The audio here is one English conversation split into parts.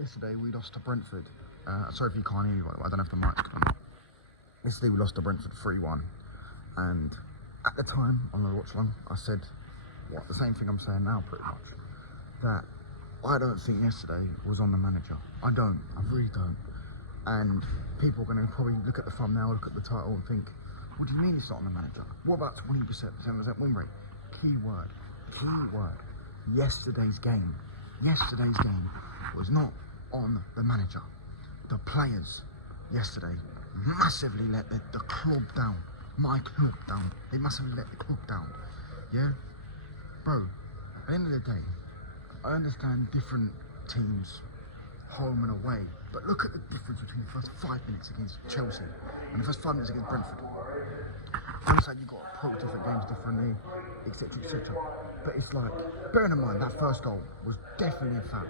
Yesterday we lost to Brentford. Sorry if you can't hear me, by the way. I don't know if the mic's good or not. Yesterday we lost to Brentford 3-1, and at the time on the watch long, I said the same thing I'm saying now, pretty much. That I don't think yesterday was on the manager. I really don't. And people are going to probably look at the thumbnail, look at the title, and think, "What do you mean it's not on the manager? What about 20%? Was that win rate?" Key word. Yesterday's game was not on the manager. The players yesterday massively let the club down. My club down. They massively let the club down. Yeah? Bro, at the end of the day, I understand different teams, home and away, but look at the difference between the first 5 minutes against Chelsea and the first 5 minutes against Brentford. I understand you've got to approach different games differently, etc. But it's like, bearing in mind that first goal was definitely a foul,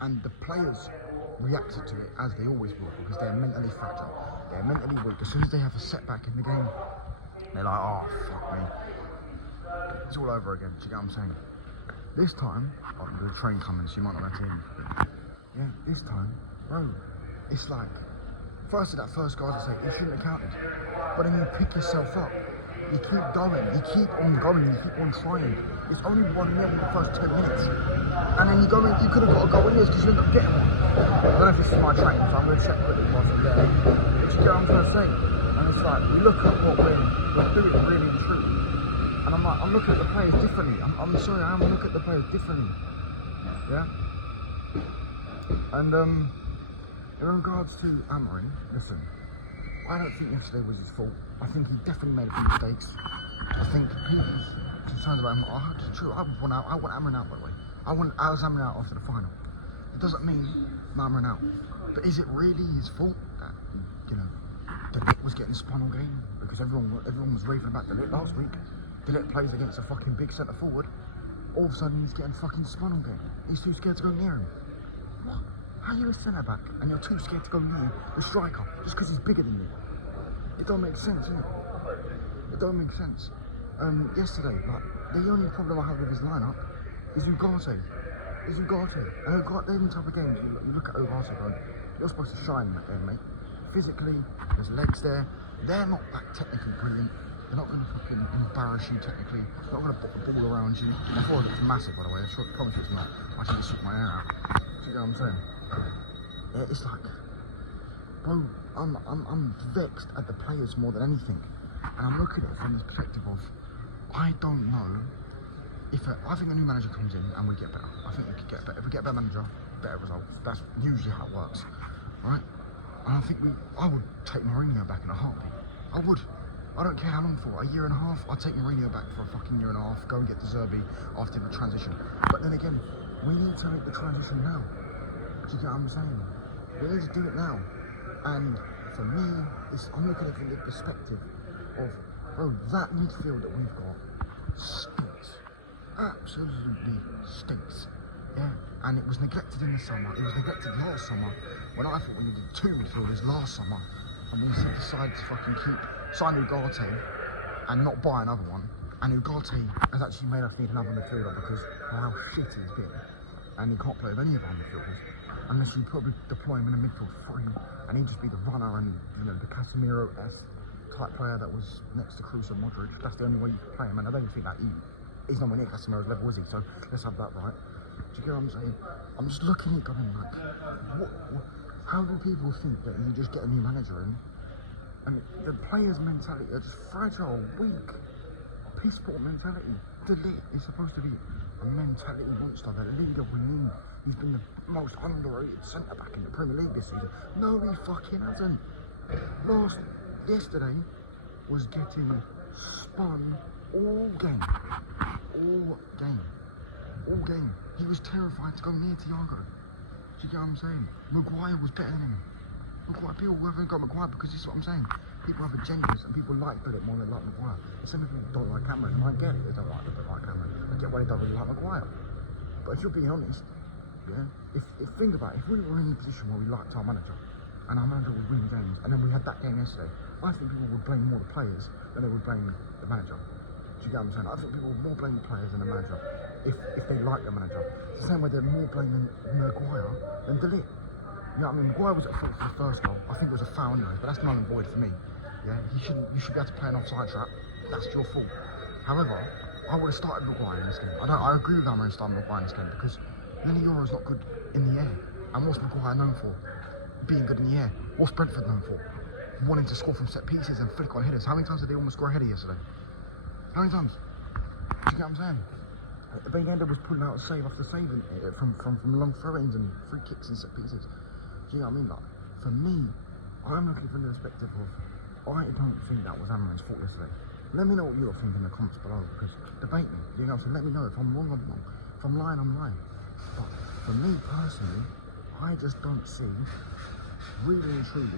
and the players reacted to it as they always will, because they're mentally fragile, they're mentally weak. As soon as they have a setback in the game, they're like, "Oh, fuck me, it's all over again." Do you get what I'm saying? This time, the train coming, so you might not have to hear me. Yeah, this time, bro, it's like, first of that first goal, I say, you shouldn't have counted. But then you pick yourself up, you keep going, you keep on going, you keep on trying. It's only 1-0 in the first 10 minutes. And then you could have got a goal in this because you end up getting one. I don't know if this is my train, so I'm going to check quickly whilst I'm there. But you get what I'm trying to say? And it's like, we look at what we're doing really and truly. And I'm like, I'm looking at the players differently. I'm sorry, I'm looking at the players differently. Yeah? And in regards to Amorim, listen, I don't think yesterday was his fault. I think he definitely made a few mistakes. I think people's concerns about him are true. I want Amorim out, by the way. I was Amorim out after the final. It doesn't mean Amorim out. But is it really his fault that, De Ligt was getting spun all game? Because everyone was raving about De Ligt last week. De Ligt plays against a fucking big centre forward. All of a sudden he's getting fucking spun all game. He's too scared to go near him. What? How are you a centre back and you're too scared to go near the striker just because he's bigger than you? It don't make sense, innit? It don't make sense. Yesterday, like, the only problem I have with his lineup is Ugarte. And them type of games, you look at Ugarte going, you're supposed to shine in that game, mate. Physically, there's legs there. They're not that technically brilliant. They're not going to fucking embarrass you technically. They're not going to put the ball around you. My forward looks massive, by the way. I promise you it's not. I should just shoot my hair out. Do you know what I'm saying? Yeah, it's like, bro, I'm vexed at the players more than anything. And I'm looking at it from this perspective of, I don't know I think a new manager comes in and we get better. I think we could get better. If we get a better manager, better results. That's usually how it works, right? And I think I would take Mourinho back in a heartbeat. I would. I don't care how long for. A year and a half, I'd take Mourinho back for a fucking year and a half, go and get De Zerbi after the transition. But then again, we need to make the transition now. Do you get what I'm saying? We need to do it now. And for me, I'm looking at it from the perspective of, bro, that midfield that we've got stinks. Absolutely stinks. Yeah. And it was neglected in the summer. It was neglected last summer when I thought we needed 2 midfielders last summer. And we decided to fucking sign Ugarte and not buy another one. And Ugarte has actually made us need another midfielder because of how shit he's been. And he can't play with any of our midfielders unless you probably deploy him in a midfield 3 and he'd just be the runner and, the Casemiro-esque type player that was next to Kroos and Modric. That's the only way you can play him, and I don't think that he's nowhere near Casemiro's level, is he? So let's have that right. Do you get what I'm saying? I'm just looking at it going like, how do people think that you just get a new manager in and the players' mentality are just fragile, weak, piss poor mentality? De Ligt is supposed to be a mentality monster, the leader we need. He's been the most underrated centre-back in the Premier League this season. No, he fucking hasn't. Yesterday was getting spun all game. He was terrified to go near Thiago. Do you get what I'm saying? Maguire was better than him. People haven't got Maguire because this is what I'm saying. People have agendas and people like De Ligt more than they like Maguire. And some people don't like Cameron, and I get it, they don't like Cameron. I get why they don't really like Maguire. But if you're being honest, yeah, think about it, if we were in the position where we liked our manager, and our manager was winning games, and then we had that game yesterday, I think people would blame more the players than they would blame the manager. Do you get what I'm saying? I think people would more blame the players than the manager. if they like the manager. It's the same way they're more blaming Maguire than De Ligt. You know what I mean? Maguire was at fault for the first goal. I think it was a foul anyway, but that's null and void for me. Yeah, you should be able to play an offside trap. That's your fault. However, I would have started Maguire in this game. I agree with Amorim starting Maguire in this game because Lenny Yoro's not good in the air. And what's Maguire known for? Being good in the air. What's Brentford known for? Wanting to score from set pieces and flick on headers. How many times did they almost score a header yesterday? How many times? Do you get what I'm saying? Bayenda was pulling out a save after saving from long throw-ins and free kicks and set pieces. Do you know what I mean? Like, for me, I'm looking from the perspective of, I don't think that was Amorim's fault yesterday. Let me know what you're thinking in the comments below, because debate me. You know what I'm saying? Let me know if I'm wrong, I'm wrong. If I'm lying, I'm lying. But for me personally, I just don't see, really and truly,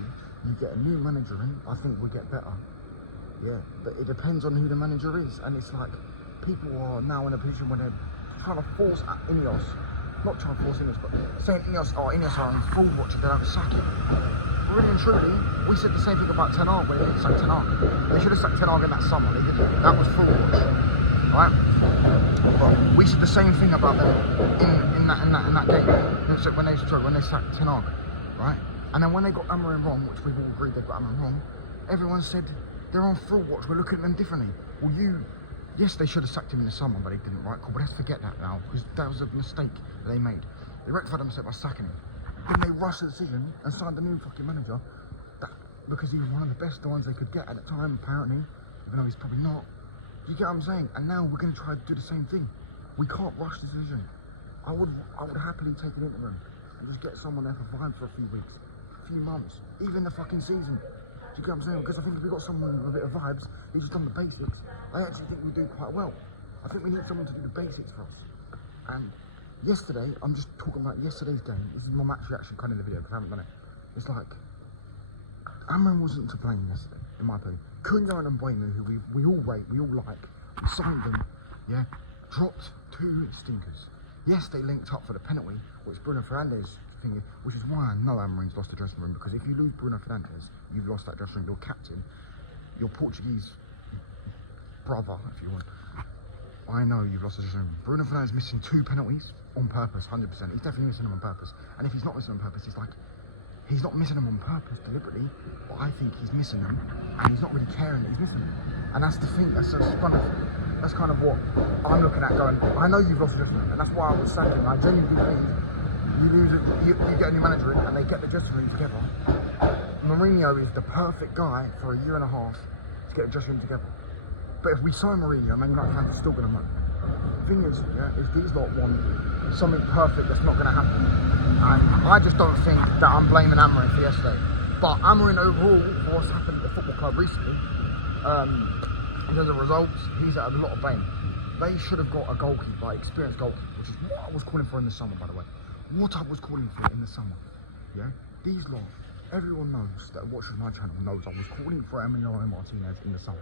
you get a new manager in, I think we'll get better. Yeah, but it depends on who the manager is, and it's like, people are now in a position where they're trying to force Ineos, not trying to force Ineos, but saying Ineos are on fraud watch if they don't sack him. Really and truly, we said the same thing about Ten Hag when they didn't sack Ten Hag. They should have sacked Ten Hag in that summer, they didn't. That was fraud watch, right? But we said the same thing about them in that game. So when they sacked Ten Hag, right? And then when they got Amorim wrong, which we've all agreed they got Amorim wrong, everyone said they're on fraud watch. We're looking at them differently. Well, yes, they should have sacked him in the summer, but they didn't, right? Cool, but let's forget that now, because that was a mistake that they made. They rectified a mistake by sacking him. Then they rushed the decision and signed a new fucking manager, because he was one of the best ones they could get at the time, apparently, even though he's probably not. You get what I'm saying? And now we're going to try to do the same thing. We can't rush the decision. I would happily take an interim and just get someone there for fine for a few weeks, a few months, even the fucking season. Do you get what I'm saying? Because I think if we got someone with a bit of vibes, who's just done the basics, I actually think we do quite well. I think we need someone to do the basics for us. And yesterday, I'm just talking about yesterday's game. This is my match reaction kind of the video because I haven't done it. It's like, Amorim wasn't to blame yesterday, in my opinion. Cunha and Mbeumo, who we all rate, we all like, we signed them, yeah, dropped two stinkers. Yes, they linked up for the penalty, which Bruno Fernandes thingy, which is why I know Amorim's lost the dressing room, because if you lose Bruno Fernandes, you've lost that dressing room. Your captain, your Portuguese brother, if you want, I know you've lost the dressing room. Bruno Fernandes missing two penalties on purpose, 100%. He's definitely missing them on purpose. And if he's not missing them on purpose, it's like, he's not missing them on purpose deliberately, but I think he's missing them, and he's not really caring that he's missing them. And that's the thing, that's kind of what I'm looking at going, I know you've lost the dressing room, and that's why I was sacking. I genuinely believe you get a new manager in and they get the dressing room together. Mourinho is the perfect guy for a year and a half to get the dressing room together. But if we sign Mourinho, Man United fans are still going to moan. The thing is, yeah, if these lot want something perfect, that's not going to happen. And I just don't think that I'm blaming Amorim for yesterday. But Amorim overall, for what's happened at the football club recently, in terms of results, he's at a lot of blame. They should have got a goalkeeper, experienced goalkeeper, which is what I was calling for in the summer, by the way. What I was calling for in the summer, yeah? These lot, everyone knows that watches my channel knows I was calling for Emiliano Martinez in the summer.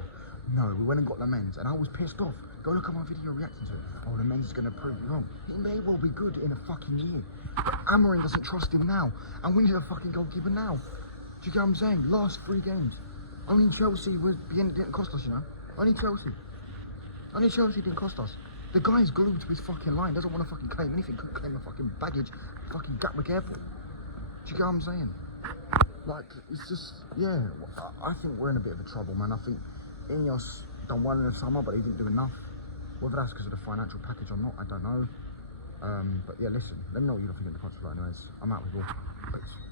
No, we went and got the men's, and I was pissed off. Go look at my video reacting to it. Oh, the men's is going to prove me wrong. He may well be good in a fucking year. But Amorim doesn't trust him now, and we need a fucking goalkeeper now. Do you get what I'm saying? Last 3 games. Only Chelsea didn't cost us, you know? Only Chelsea. Only Chelsea didn't cost us. The guy's glued to his fucking line, doesn't want to fucking claim anything, couldn't claim a fucking baggage, fucking Gatwick Airport. Do you get what I'm saying? Like, it's just, yeah, I think we're in a bit of a trouble, man. I think Ineos done well in the summer, but he didn't do enough. Whether that's because of the financial package or not, I don't know. But yeah, listen, let me know what you think in the comments below anyways. I'm out with all. Peace.